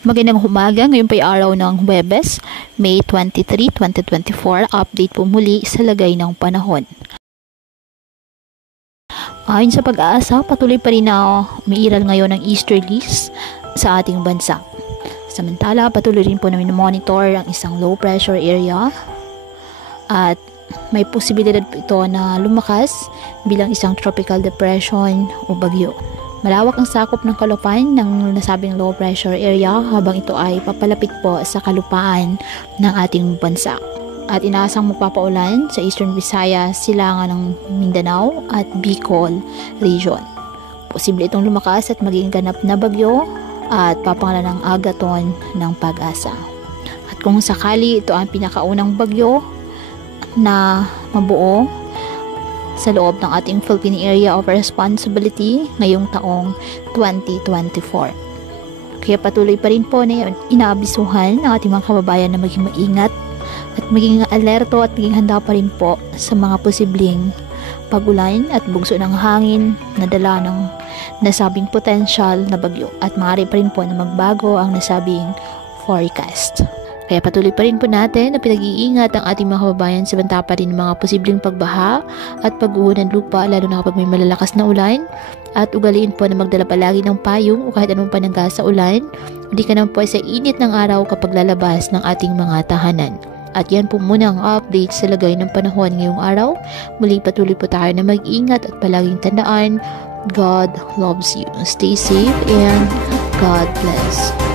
Magandang umaga, ngayon po ay araw ng Huwebes, May 23, 2024. Update po muli sa lagay ng panahon. Ayon sa pag-aasa, patuloy pa rin na umiiral ngayon ng easterlies sa ating bansa. Samantala, patuloy rin po na monitor ang isang low pressure area at may posibilidad po ito na lumakas bilang isang tropical depression o bagyo. Malawak ang sakop ng kalupaan ng nasabing low pressure area habang ito ay papalapit po sa kalupaan ng ating bansa. At inaasang magpapaulan sa Eastern Visayas, silangan ng Mindanao at Bicol region. Posible itong lumakas at maging ganap na bagyo at papangalan ng agaton ng Pag-asa. At kung sakali ito ang pinakaunang bagyo na mabuo sa loob ng ating Philippine Area of Responsibility ngayong taong 2024. Kaya patuloy pa rin po na inaabisuhan ng ating mga kababayan na maging maingat at maging alerto at maging handa pa rin po sa mga posibleng pagulan at bugso ng hangin na dala ng nasabing potential na bagyo at maaari pa rin po na magbago ang nasabing forecast. Kaya patuloy pa rin po natin na pinag-iingat ang ating mga kababayan sa banta pa rin ng mga posibleng pagbaha at pag-uho ng lupa lalo na kapag may malalakas na ulan at ugaliin po na magdala palagi ng payong o kahit anong panangga sa ulan. Hindi ka naman po sa init ng araw kapag lalabas ng ating mga tahanan. At yan po muna ang update sa lagay ng panahon ngayong araw. Muli patuloy po tayo na mag-ingat at palaging tandaan, God loves you. Stay safe and God bless.